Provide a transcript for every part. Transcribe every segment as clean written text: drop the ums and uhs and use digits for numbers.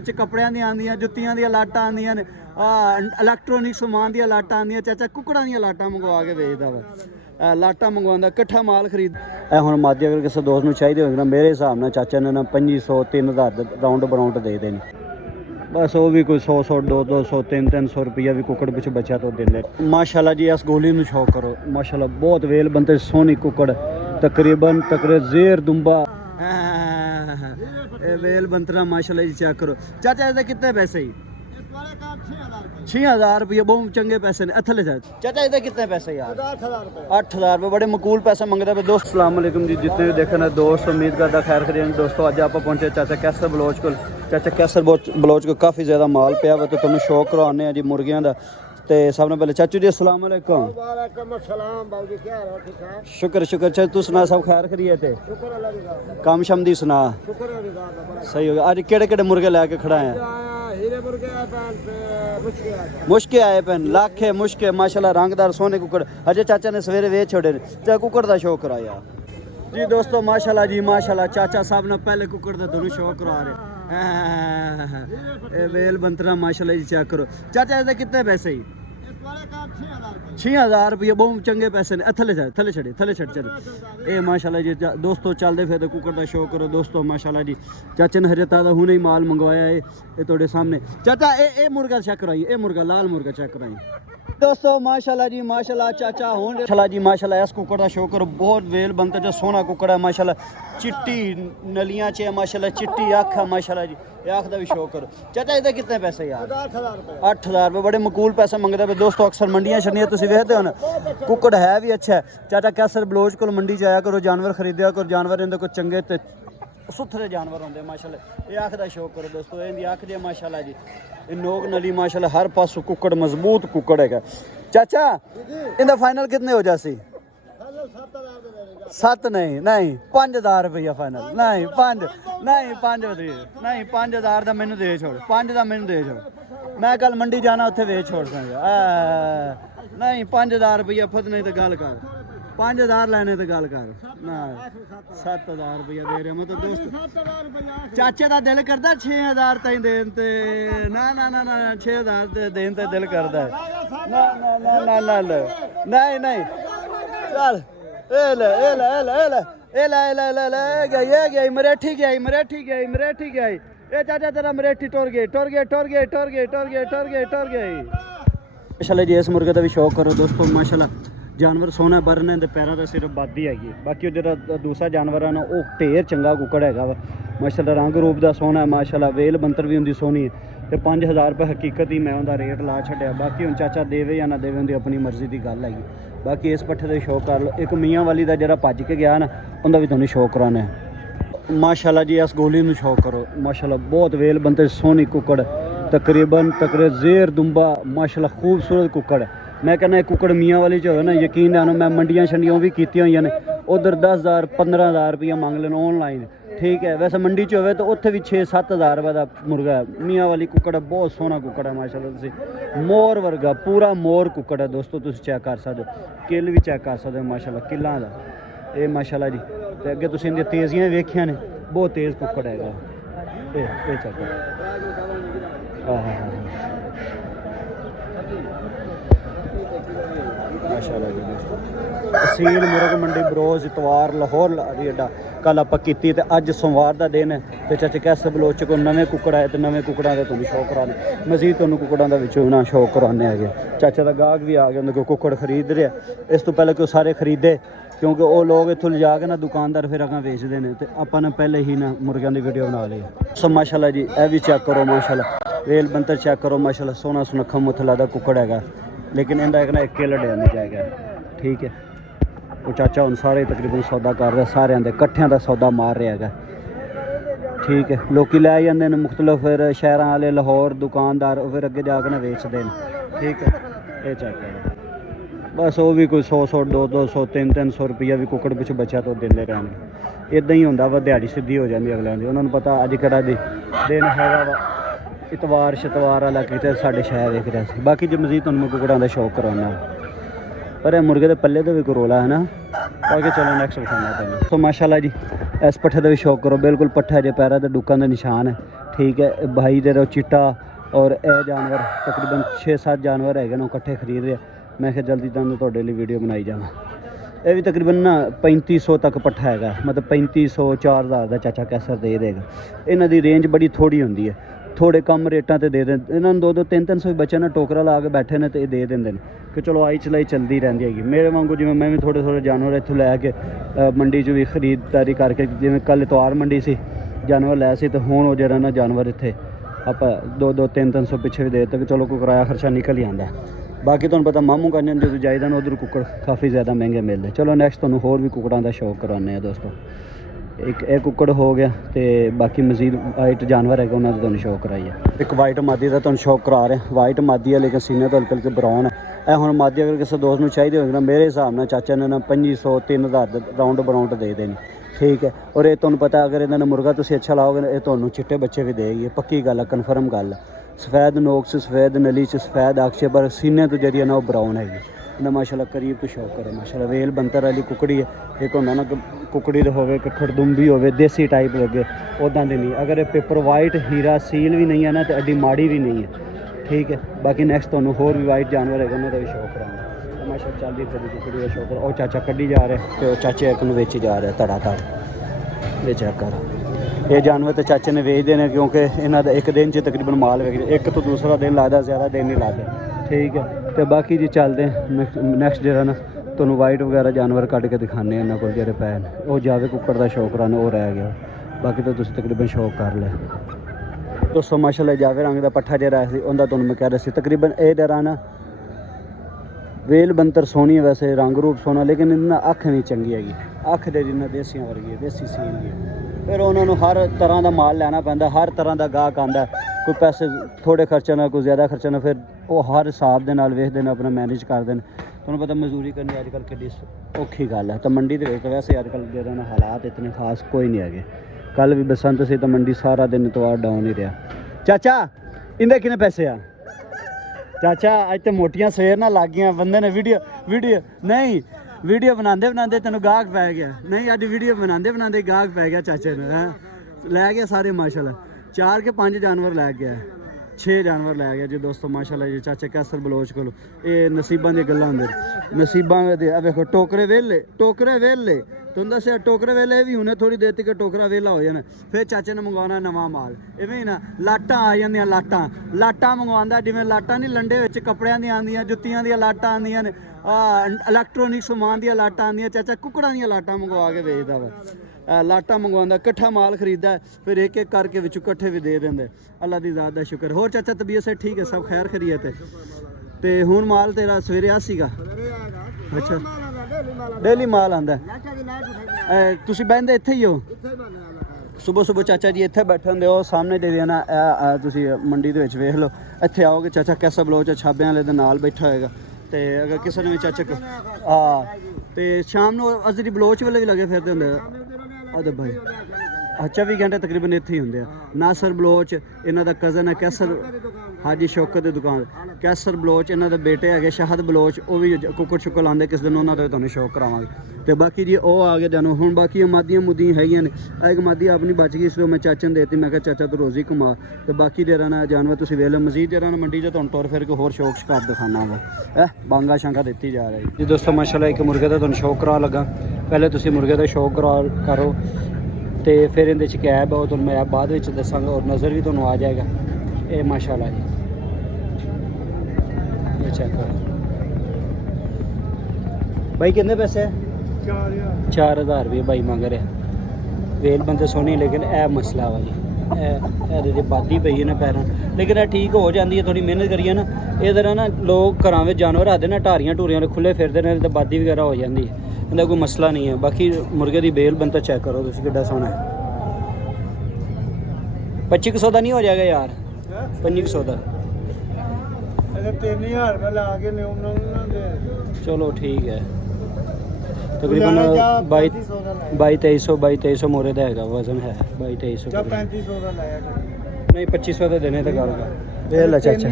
ਵਿੱਚ ਕੱਪੜਿਆਂ ਦੀਆਂ ਆਉਂਦੀਆਂ, ਜੁੱਤੀਆਂ ਦੀਆਂ ਲਾਟਾਂ ਆਉਂਦੀਆਂ ਨੇ, ਇਲੈਕਟ੍ਰੋਨਿਕ ਸਮਾਨ ਦੀਆਂ ਲਾਟਾਂ ਆਉਂਦੀਆਂ। ਚਾਚਾ ਕੁੱਕੜਾਂ ਦੀਆਂ ਲਾਟਾਂ ਮੰਗਵਾ ਕੇ ਵੇਚਦਾ ਵਾ, ਲਾਟਾਂ ਮੰਗਵਾਉਂਦਾ, ਇਕੱਠਾ ਮਾਲ ਖਰੀਦ। ਇਹ ਹੁਣ ਮਾਦੀ ਅਗਰ ਕਿਸੇ ਦੋਸਤ ਨੂੰ ਚਾਹੀਦੇ ਹੋਵੇ ਨਾ, ਮੇਰੇ ਹਿਸਾਬ ਨਾਲ ਚਾਚਾ ਨੇ ਨਾ 2500 3000 ਰਾਊਂਡ ਬਰਾਊਂਡ ਦੇ ਦੇਣ। ਬਸ ਉਹ ਵੀ ਕੋਈ 100 200 300 ਰੁਪਈਆ ਵੀ ਕੁੱਕੜ ਪਿੱਛੇ ਬਚਿਆ ਤੋਂ ਦਿੰਦੇ। ਮਾਸ਼ਾਅੱਲਾ ਜੀ ਇਸ ਗੋਲੀ ਨੂੰ ਸ਼ੌਕ ਕਰੋ, ਮਾਸ਼ਾਅੱਲਾ ਬਹੁਤ ਵੇਲ ਬੰਦੇ ਸੋਹਣੀ ਕੁੱਕੜ, ਤਕਰੀਬਨ ਜ਼ੇਰ ਦੁੰਬਾ ਇਹ ਵੇਲ ਬੰਤਰਾ ਮਾਸ਼ਾਅੱਲਾ ਜੀ ਚੈੱਕ ਕਰੋ। ਚਾਚਾ ਇਹਦੇ ਕਿੰਨੇ ਪੈਸੇ ਹੀ? 6000 रुपये, बहुत चंगे पैसे ने। थले चाचा इधर कितने पैसे यार? 8000 रुपये, बड़े मकूल पैसे मंगते पे दोस्त। अस्सलाम वालेकुम जी, जितने भी देखना दोस्त, उम्मीद करता खैर करिए दोस्तों। अज आप पहुंचे चाचा कैसर बलोच को। चाचा कैसर बलोच को काफ़ी ज़्यादा माल पिया वा, तो तुम्हें शौक करवाने जी मुर्गियां का। तो सब ने पहले चाचू जी अस्सलाम वालेकुम। शुक्र शुक्र। चाचा तू सुना सब खैर करिए थे? काम शम दी सुना सही हो गया। अज केड़े मुर्गे लैके खड़ा है? मुश्के आए पैन लाखे मुश्के माशाल्लाह, रंगदार सोने कुकड़। अजय चाचा ने सवेरे वेच छोड़े चाहे कुकड़ का शौक कराया जी दोस्तों। माशाल्लाह जी माशाल्लाह, चाचा साहब ने पहले कुकड़ का दोनों शौक करा रहे। वेल बंतरा माशाल्लाह जी चेक करो। चाचा इसके कितने पैसे ही? 6000 रुपये, बहुत चंगे पैसे ने। थले छड़ चलो। ये माशाल्लाह जी दोस्तों चलते फिर कुकड़ का शौक करो दोस्तों। माशाल्लाह जी चाचा ने हजे ताज़ा हुने ही माल मंगवाया है ये थोड़े सामने। चाचा ये मुर्गा चेक कराई, ये मुर्गा लाल मुर्गा चेक कराई दोस्तों। माशाल्लाह जी माशाल्लाह, चाचा हों माशाल्लाह जी माशाल्लाह। इस कुकड़ का शौक करो, बहुत वेल बनता जो सोना कुकड़ है माशाल्लाह। चिट्टी नलियां च है माशाल्लाह, चिट्टी अख है माशाल्लाह जी। ये अख का भी शौक करो। चाचा इधर कितने पैसे यार? 8000 रुपये, बड़े मकूल पैसे मंगते पे दोस्तों। अक्सर मंडियां छड़ियां तुम वेखते हो ना, कुकड़ है भी अच्छा है। चाचा कैसर बलोच को मंडी जाया करो, जानवर खरीदया करो, जानवर इनके कोई चंगे ते सुथरे जानवर होंगे माशाल्लाह। ये अख का शौक करो दोस्तों। इनकी अख जी माशाल्लाह जी, नोक नली माशाल्लाह, हर पासों कुकड़ मजबूत कुकड़ है। चाचा इनका फाइनल कितने हो जासी? 7 नहीं 5000 रुपया फाइनल। नहीं 5 नहीं 5000 का मैनू दे छोड़, 5 का मैनू दे छोड़। मैं कल मंडी जाना उत्थे वेच छोड़ सकता। नहीं 5000 रुपया खुद, नहीं तो गल कर 5000 लेने तो गल कर ना। 7000 रुपया दे रहे मतलब दोस्त। चाचे का दिल करता 6000 ताई देन ते ना 6000 देन ते दिल करता है ना नहीं चल। गई मरेठी गई। ए चाचा तेरा मरेठी टुर गई। माशाल्लाह जी इस मुर्गे का भी शौक करो दोस्तों। माशाल्लाह जानवर सोना बरने दे पैरों का सिर्फ बादी हैगी। बाकी जो दूसरा जानवर है ना वो ढेर चंगा कुकड़ हैगा वा माशाल्लाह, रंग रूप का सोना है माशाल्लाह। वेल बंतर भी उनकी सोहनी है। तो 5000 रुपये हकीकत ही मैं उनका रेट ला छड्या। बाकी हुण चाचा देवे या ना देवे उनकी अपनी मर्जी की गल हैगी। बाकी इस पट्ठे का शौक कर लो। एक मियाँ वाली का जरा भज के गया ना, उनका भी तुहानूं शौक कराना है माशाल्लाह जी। इस गोली में शौक करो माशाल्लाह, बहुत वेल बनते सोहनी कुकड़, तकरीबन ज़ेर दुंबा माशाल्लाह, खूबसूरत कुकड़ है। मैं कहना कुकड़ मियाँ वाली जो है ना, यकीन जानो मैं मंडियां शंडियां भी कीतियां हुई ने, उधर 10,000 15,000 रुपया मंग लेना ऑनलाइन, ठीक है। वैसे मंडी च होवे तो उत्थे भी 6-7,000 रुपये का मुर्गा है। मियाँ वाली कुकड़ है, बहुत सोहना कुकड़ है माशाल्लाह। तुसीं मोर वर्गा पूरा मोर कुकड़ है दोस्तों, तुसीं चेक कर सकते हो। किल भी चेक कर सकते हो माशाल्लाह, किल्लां दा ये माशाल्लाह जी। तो अगे तुसीं इहदियां तेजियां वेखियां ने, बहुत तेज़ कुकड़ है। ये चेक करो, माशाल्लाह जी दोस्तों। तहसील मुर्ग मंडी बरोज इतवार लाहौर अड्डा कल आप की। अज सोमवार का दिन है तो चाचे कैसर बलोच को नवे कुकड़ आए तो नवे कुकड़ा का तुहानूं शौक कराने, मजीद तुहानूं कुकड़ां दा विचों ना शौक कराने है। चाचा का गाहक भी आ गया, उन्होंने कुकड़ खरीद रहा। इस तो पहले क्यों सारे खरीदे, क्योंकि वो लोग इत्थों लिजा के ना दुकानदार फिर अगर बेचते हैं। तो आपां ने पहले ही ना मुर्गियां की वीडियो बना ली। सो माशाल्लाह जी यह भी चेक करो माशाल्लाह, वेल बंतर चेक करो माशाल्लाह। सोना सुनखा मुथला का कुकड़ है, लेकिन इनका एक ना एक किल डेन जाएगा, ठीक है। वो चाचा हम सारे तकरीबन सौदा कर रहे, सारे के कट्ठिया का सौदा मार रहा है, ठीक है। लोग लै जाते हैं मुख्तलिफ फिर शहर वाले, लाहौर दुकानदार फिर अगे जाकर ना बेचते हैं, ठीक है। ये चेक करो बस, वो भी कोई 100 200 300 रुपया भी कुकड़ पिछू बचा तो देंगे रहने। इदा ही होंगे वा, दिहाड़ी सीधी हो जाती अगलियां की। उन्होंने पता अज कड़ा दी दिन है वा, इतवार शतवार वाला कितने साढ़े शहर वेख रहा है। बाकी जो मजीद तुहानूं मैं कुकड़ां दा शौक कराना, पर यह मुर्गे के पल्ले का भी कोई रोला है ना। आगे चलो नेक्स्ट दिखाना तेन। तो माशाल्लाह जी इस पट्ठे का भी शौक करो, बिल्कुल पट्ठा जे पैरों के डुक्कां के निशान है, ठीक है भाई दे चिट्टा और यह जानवर तकरीबन 6-7 जानवर है इकट्ठे खरीद रहे। मैं क्या जल्दी तुहाडे लई वीडियो बनाई जावां। ये भी तकरीबन ना 3500 तक पट्ठा है, मतलब 3500 4000 का चाचा कैसर दे देगा। इन्हां दी रेंज बड़ी थोड़ी होंदी है, थोड़े कम रेटां ते दे दें। इन्हां नूं 2-2 300 बच्चे ना टोकरा ला के बैठे ने तो दे देंगे कि चलो आई चलाई चलती रहती हैगी। मेरे वांगू जिवें मैं भी थोड़े थोड़े जानवर इत्थों लैके मंडी च भी खरीददारी करके, जिवें कल इतवार मंडी सी जानवर लै सी, तो हुण वो जिहड़ा ना जानवर इत्थे आपां 2-2 300 पिछे भी दे देते कि चलो कोई किराया खर्चा निकल ही आंदा। बाकी तुहानूं पता मामू कान्यां जो जाईदा ना उधर कुक्कड़ काफ़ी ज़्यादा महंगे मिलते। चलो नैक्सट तुहानूं होर भी कुक्कड़ां दा शौक करवाने हैं दोस्तों। एक ये कुक्कड़ हो गया तो बाकी मजीद वाइट जानवर है उन्होंने तुहानूं शौक कराइए। एक वाइट मादी का तुहानूं शौक करा रहे। वाइट मादी है लेकिन सीने तो हल्के हल्के ब्राउन है। यह हुण मादी अगर किसी दोस्त को चाहिए होगी ना, मेरे हिसाब नाल चाचा ने ना 2500 3000 राउंड बराउंड दे देनी, ठीक है। और ये तुहानूं पता अगर इन्होंने मुर्गा तुसीं अच्छा लाओगे ये तुहानूं चिट्टे बच्चे भी देगी, पक्की गल है, कन्फर्म गल है। सफ़ैद नोक्स सफ़ैद नली सफ़ैद अक्ष पर सीने तो जरिए ना वो ब्राउन हैगी ना माशाल्लाह। करीब तो शौक करो माशाल्लाह। वेल बंतर वाली कुकड़ी है। एक होंदा ना कुकड़ी दे होवे खड़दुंबी होवे देसी टाइप लगे, उदां दे नहीं। अगर पेपर वाइट हीरा सील भी नहीं है ना तो एडी माड़ी भी नहीं है, ठीक है। बाकी नैक्सट तुहानूं होर भी वाइट जानवर है उन्होंने भी शौक करांगा माशाल्लाह। चलदी फिरदी कुकड़ी का शौक। और चाचा कड्ढी जा रहे तो चाचे एक नूं वेची जा रहे धड़ा धड़। ये चेक करो, ये जानवर तो चाचे ने वेच देने क्योंकि इन्हां दा एक दिन च तकरीबन माल विक जाए। एक तो दूसरा दिन लगता, ज़्यादा दिन नहीं लगता, ठीक है। तो बाकी जी चलते नैक्सट जो ना तुहानूं वाइट वगैरह जानवर कट के दिखाने इन्होंने को जेह्ड़े पै न। वो जावे कुक्कड़ का शौक कराने वो रह गया, बाकी तो तुसीं तकरीबन शौक कर लिया दोस्तों माशाल्लाह। जावे रंग का पट्ठा जिहड़ा सी उहदा तुहानूं मैं कह रहा सी तकरीबन ये डरा ना वेल बंतर सोहनी है वैसे, रंग रूप सोहना, लेकिन इन्ना अख नहीं चंगी हैगी। अख दे जिन्ना देसियां वर्गी है, देसी सील है। फिर उन्होंने हर तरह का माल लैना पैंदा, हर तरह का गाहक आंदा। कोई पैसे थोड़े खर्चे ना कोई ज़्यादा खर्चा ना, फिर वो हर हिसाब के नाल वेखदे ने, अपना मैनेज करते हैं। तुहानूं पता मजदूरी करनी अजकल किड्डी औखी गल है। तो मंडी दे विच वैसे अजकल जेह्ड़े ना हालात इतने खास कोई नहीं है। कल भी बसंत से तो मंडी सारा दिन इतवार डाउन ही रहा। चाचा इंदे किन्ने पैसे आ चाचा? अज तो मोटियां सवेर ना लग गई बंदे ने वीडियो नहीं वीडियो बनाते तेनों गाहक पै गया। नहीं अज वीडियो बनाते गाहक पै गया चाचे ने, है लै गया सारे माशाल्लाह। 4 के 5 जानवर लै गया, 6 जानवर लै गया जी दोस्तों माशाल्लाह। जी चाचे कैसर बलोच को ये नसीबां दी गल्लां होंदे, नसीबां दे वेखो टोकरे वेले तुम दस्या टोकरे वेले भी हुणे थोड़ी देर तक टोकरा वेला हो जाना। फिर चाचे ने मंगवाना नवा माल। इवें ही ना लाटां आ जांदियां, लाटां मंगवांदा, जिवें लाटां नहीं लंडे विच कपड़ियां दी आंदियां, जुत्तियां दी लाटां आंदियां ने, इलैक्ट्रॉनिक समान दी लाटां आंदियां। चाचा कुकड़ां दी लाटां मंगवा के बेचदा वा, लाटां मंगवांदा, कट्ठा माल खरीददा, फिर एक एक करके विचों कट्ठे भी दे देंदे। अल्लाह दी ज़ात दा शुक्र। होर चाचा तबीयत से ठीक है, सब खैर खैरियत है? ते हुण माल तेरा सवेरे आ सीगा? अच्छा डेली माल आंदा। तुसीं बहिंदे इत्थे ही हो? सुबह सुबह चाचा जी इत्थे बैठे होंदे, ओह सामने दे देना तुसीं मंडी दे विच वेख लो। इत्थे आओगे चाचा कैसा बलोच छाबे वाले दे नाल बैठा होएगा। तो अगर किसी ने भी चाचा हाँ तो शाम को अजरी बलोच वाले भी लगे फिरते होंगे अदब भाई। 24 घंटे तकरीबन इत्थे ही होंगे। नासर बलोच इन्हों का कज़न है, कैसर हाजी शौकत की दुकान, कैसर बलोच इन्हों के बेटे है शाहद बलोच, वो भी कुक्कड़ शुक्कड़ लाते किस दिन उन्होंने तुहानूं शौक करावांगे। तो बाकी जी वो आ गए जानू हूँ। बाकी मादियां मुदियां हैगियां ने, एक मादी अपनी बच गई इसलिए मैं चाचे ने देती। मैं चाचा तो रोज़ी कमा। तो बाकी जरा ना जानवर तुसीं वेख लो। मजीद जरा ना मंडी च तुहानूं तुर फिर के होर शौक शकार दिखाना वा, बांगा शांगा दी जा रही जी दोस्तों माशाल्लाह। एक मुर्गे का तुहानूं शौक करा लगा। पहले तुसीं मुर्गे का शौक करो तो फिर इहदे च कैब है वो तुहानूं मैं बाद विच दस्सांगा, और नज़र भी तुहानूं आ जाएगा। ये माशाल्लाह जी ये चेक करो भाई। कितने पैसे? 4000 रुपये भाई मंग रहे। वेल बंदे सोहनी, लेकिन यह मसला वा जी ये बादी पई है ना पैरों, लेकिन यह ठीक हो जाती है थोड़ी मेहनत करिए ना। इधर ना लोग घरों में जानवर आते ना टारियां टूरियां खुले फिरते हैं तो बादी वगैरह हो जाती है, इनका कोई मसला नहीं है। बाकी मुर्गे की बेल बनता चेक करो तुसीं किड्डा सोहना है। 2500 का नहीं हो जाएगा यार? 2500 का 3000 रुपये ला के चलो ठीक है। तकरीबन 2200 मोरे का है, वजन है 2200। 3500 का लाया नहीं 2500 तो देने तो गल कर चाचा।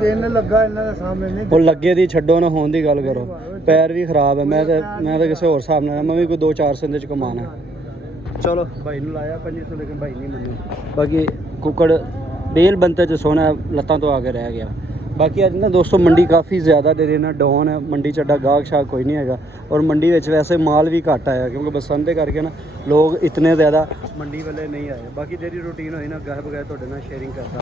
3 लगा इन्हां दे सामने नहीं वो लगे दी छड्डो ना होने की गल करो। पैर भी खराब है। मैं तो किसी होर हिसाब नाल मैं भी कोई 2-4 सौ इंदे च कमाना। ਚਲੋ ਭਾਈ ਨੂੰ ਲਾਇਆ 2500 ਲੇਕਿਨ ਭਾਈ ਨਹੀਂ ਮੰਨੇ। ਬਾਕੀ ਕੁੱਕੜ ਬੇਲ ਬੰਤੇ 'ਚ ਸੋਹਣਾ ਲੱਤਾਂ ਤੋਂ ਆ ਕੇ ਰਹਿ ਗਿਆ। ਬਾਕੀ ਅੱਜ ਨਾ ਦੋਸਤੋ ਮੰਡੀ ਕਾफ़ी ज़्यादा ਦੇ ਨਾ ਡਾਊਨ ਹੈ। ਮੰਡੀ 'ਚ ਐਡਾ ਗਾਹਕ ਸ਼ਾਕ ਕੋਈ ਨਹੀਂ ਹੈਗਾ ਔਰ ਮੰਡੀ ਵਿੱਚ ਵੈਸੇ ਮਾਲ ਵੀ ਘੱਟ ਆਇਆ ਕਿਉਂਕਿ ਬਸੰਤ ਦੇ ਕਰਕੇ ਨਾ ਲੋਕ ਇਤਨੇ ज़्यादा ਮੰਡੀ ਵਾਲੇ ਨਹੀਂ ਆਏ। ਬਾਕੀ ਜਿਹੜੀ ਰੂਟੀਨ ਹੋਈ ਨਾ ਗਾਹ ਬਗੈਰ ਤੁਹਾਡੇ ਨਾਲ ਸ਼ੇਅਰਿੰਗ ਕਰਦਾ।